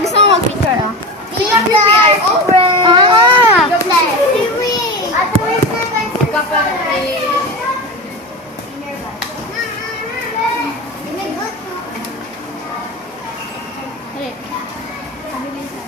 gusto mo mag-picture, oh. Picture over. Ah!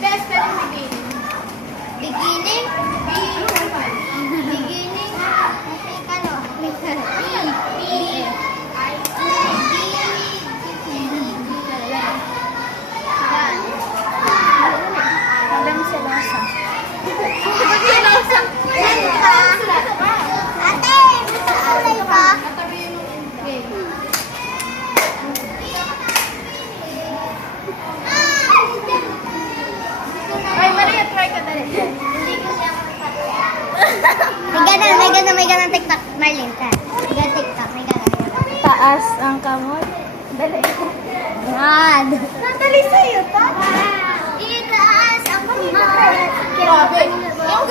Best pero beginning. Beginning. Hanggang selosa. Ate, kulay pa. Ay, Maria, try ka dali. May ganang TikTok, Marlene. May ganang TikTok, may ganang. Taas ang kamot. Dali. Mad. Nadali sa'yo, ta? Itaas ang kamay. Grabe. Yung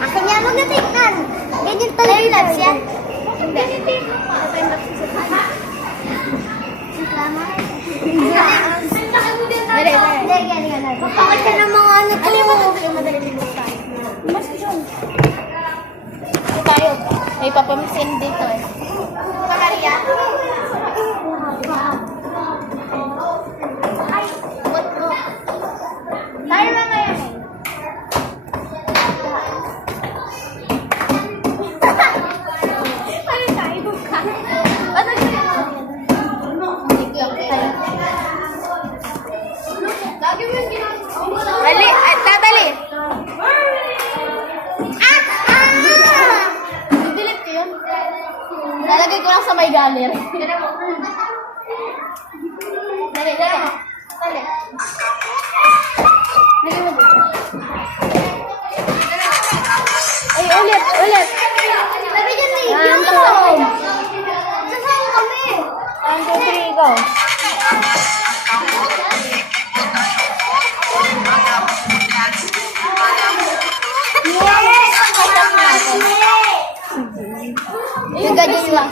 Akin niya mag-tiktan. Ganyan talaga lads yan. Hindi. Dali, dali. Papakit ka ng mga ano to. Yung madali nilutan. Mas yun. Ito tayo. May papamisin dito eh. Maria. Tayo na ngayon eh. Ano tayo ka? Ano siya? Lagi mo yung ginagawa. Dali, dadali. Delete ko yun. Lalagay ko lang sa may gallery. Dali, dali. Dali. Lagay mo dito. Ay, ulit, ulit. Sabi dyan na One, yun. two. Sasama kami. 1, 2, 3, go. Yes! Yung ganyan lang.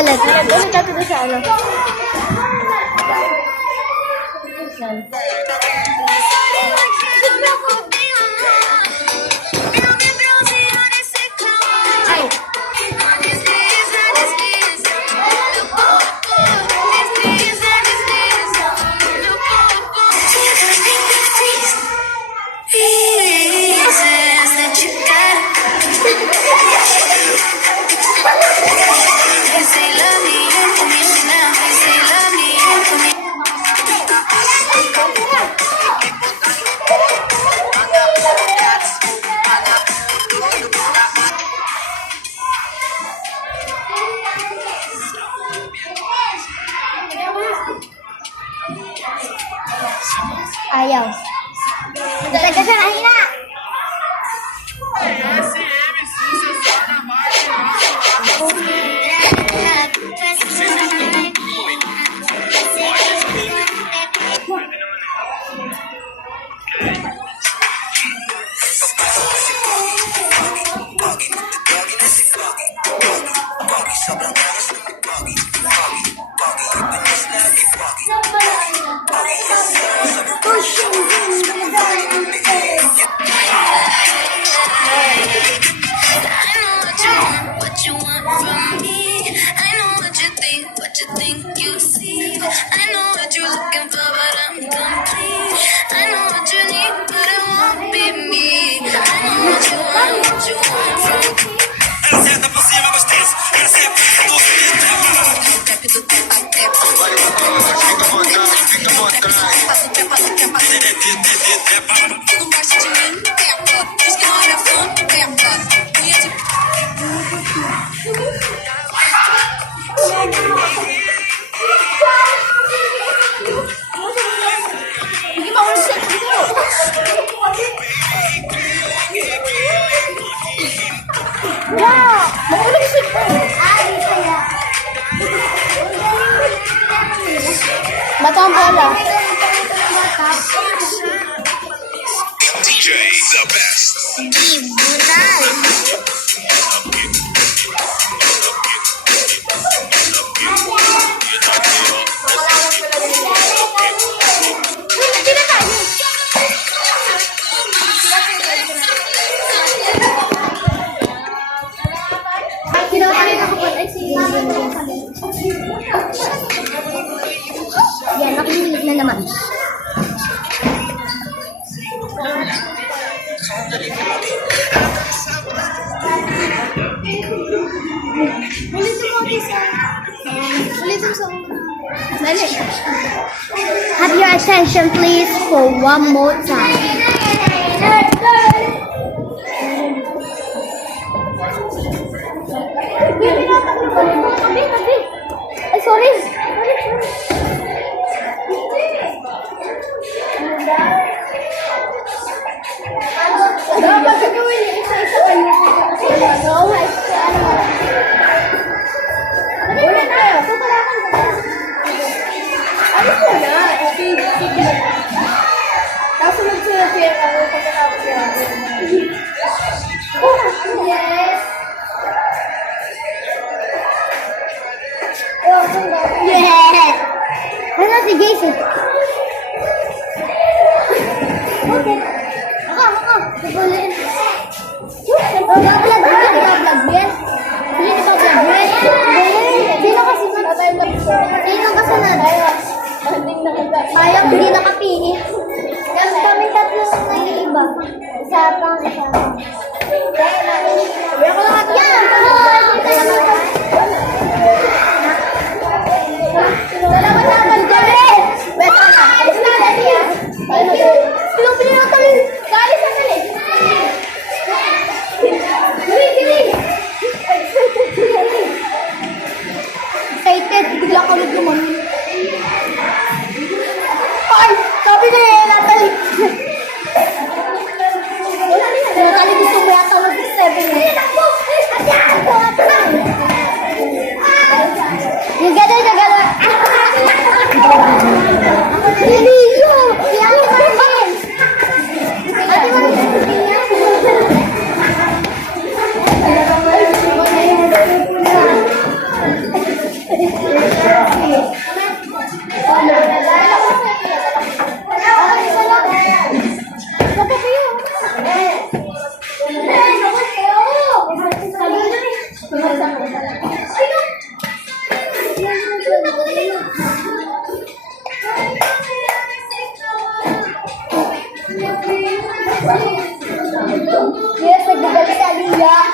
Ulit. Ulit natin doon sa ano. Yan. Ay. Ayaw. Taga sa hina. What you want from me? I know what you think you see. I know what you're looking for, but I'm complete. I know what you need, but it won't be me. I know what you want from me. Não gosta de mim? Tenta. Diz que não era fã? Tenta. Hindi ba ulit siya? Yeah! Maulit siya po. Bata ang bola. DJ the best. Tribunal. Hindi na tayo. Kinakain ako po. Ay, si Mama na kami. Yan, nakikinig na naman. Dali. Have your attention please for one more time. Ay, sorry. Dapat gagawin niya isa-isa kayo. No, wala tayo. Ano po na? Sige. Kasunod sila siya ang pagkakapos siya. Yes. Yes! Ano si Jason? Okay. Ako. Sipuliin. Nag-vlog yan. Hindi nag-vlog yan. Sino kasi Sino kasunod? Sayang hindi nakapili. Kasi kami tatlo na nag-iiba. Isa pang. Ako lang ito. Yan! Dalawa naman dali! Beto na. Alis na dali ah. Pinupili na kami. Kaalis na dali. Gili. Excited. Bigla ka ulit naman. Ay! Sabi na eh, Natalie. Natalie gusto mo yata mag-7 eh. Yung gano'n. Hindi yun! Yan pa rin! Ate mo rin Yes, nagbabalik si Aliyah.